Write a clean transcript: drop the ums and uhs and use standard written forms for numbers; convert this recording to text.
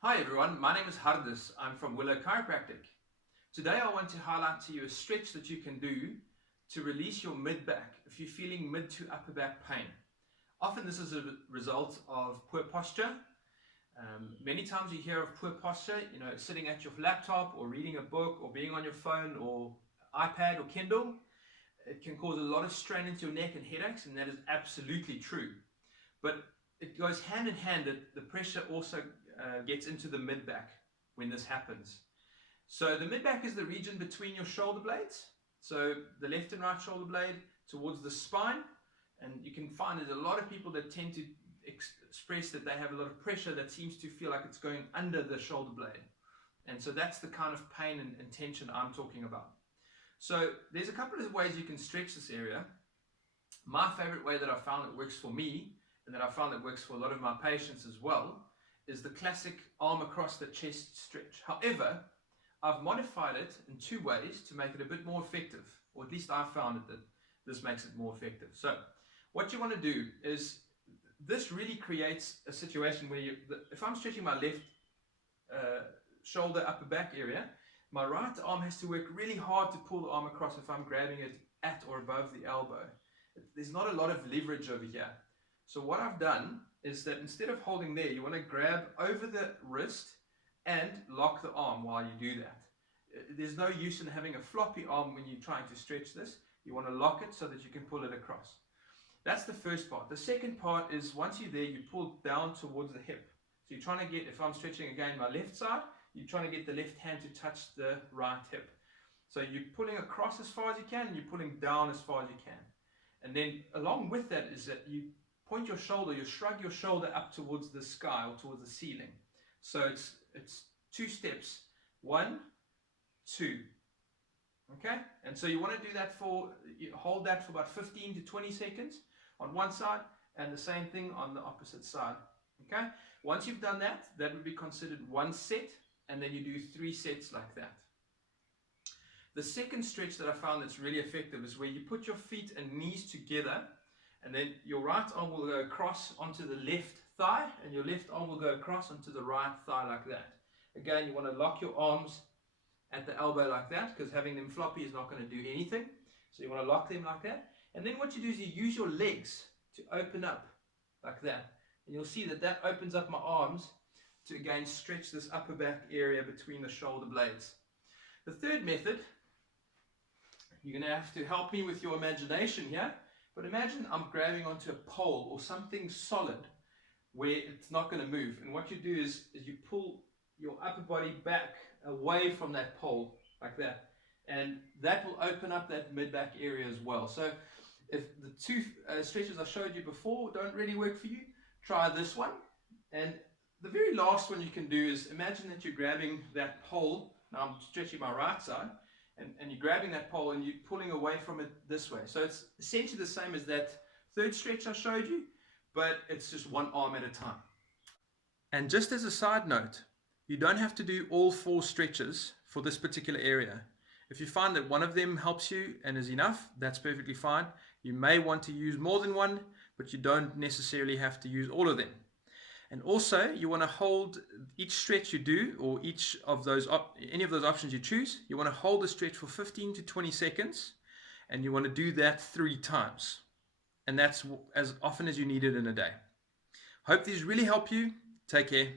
Hi everyone, my name is Hardis. I'm from Willow Chiropractic. Today I want to highlight to you a stretch that you can do to release your mid-back if you're feeling mid to upper back pain. Often this is a result of poor posture. Many times you hear of poor posture, sitting at your laptop or reading a book or being on your phone or iPad or Kindle. It can cause a lot of strain into your neck and headaches, and that is absolutely true. But it goes hand in hand that the pressure also gets into the mid-back when this happens. So the mid-back is the region between your shoulder blades, so the left and right shoulder blade towards the spine, and you can find there's a lot of people that tend to express that they have a lot of pressure that seems to feel like it's going under the shoulder blade, and so that's the kind of pain and tension I'm talking about. So there's a couple of ways you can stretch this area. My favorite way that I found that works for me, and that I found that works for a lot of my patients as well, is the classic arm across the chest stretch. However, I've modified it in two ways to make it a bit more effective, or at least I found it that this makes it more effective. So what you want to do is, this really creates a situation where if I'm stretching my left shoulder upper back area, my right arm has to work really hard to pull the arm across if I'm grabbing it at or above the elbow. There's not a lot of leverage over here. So what I've done is that instead of holding there, you want to grab over the wrist and lock the arm while you do that. There's no use in having a floppy arm when you're trying to stretch this. You want to lock it so that you can pull it across. That's the first part. The second part is, once you're there, you pull down towards the hip. So you're trying to get, if I'm stretching again my left side, you're trying to get the left hand to touch the right hip. So you're pulling across as far as you can, and you're pulling down as far as you can. And then along with that is that you point your shoulder, you shrug your shoulder up towards the sky or towards the ceiling. So it's two steps. 1, 2. Okay? And so you want to do that hold that for about 15 to 20 seconds on one side, and the same thing on the opposite side. Okay? Once you've done that, that would be considered one set, and then you do 3 sets like that. The second stretch that I found that's really effective is where you put your feet and knees together, and then your right arm will go across onto the left thigh, and your left arm will go across onto the right thigh like that. Again, you want to lock your arms at the elbow like that, because having them floppy is not going to do anything. So you want to lock them like that. And then what you do is you use your legs to open up like that. And you'll see that that opens up my arms to again stretch this upper back area between the shoulder blades. The third method, you're going to have to help me with your imagination here, but imagine I'm grabbing onto a pole or something solid where it's not going to move. And what you do is you pull your upper body back away from that pole like that. And that will open up that mid-back area as well. So if the two stretches I showed you before don't really work for you, try this one. And the very last one you can do is, imagine that you're grabbing that pole. Now I'm stretching my right side. And you're grabbing that pole and you're pulling away from it this way. So it's essentially the same as that third stretch I showed you, but it's just one arm at a time. And just as a side note, you don't have to do all 4 stretches for this particular area. If you find that one of them helps you and is enough, that's perfectly fine. You may want to use more than one, but you don't necessarily have to use all of them. And also, you want to hold each stretch you do, or each of those any of those options you choose, you want to hold the stretch for 15 to 20 seconds, and you want to do that 3 times. And that's as often as you need it in a day. Hope these really help you. Take care.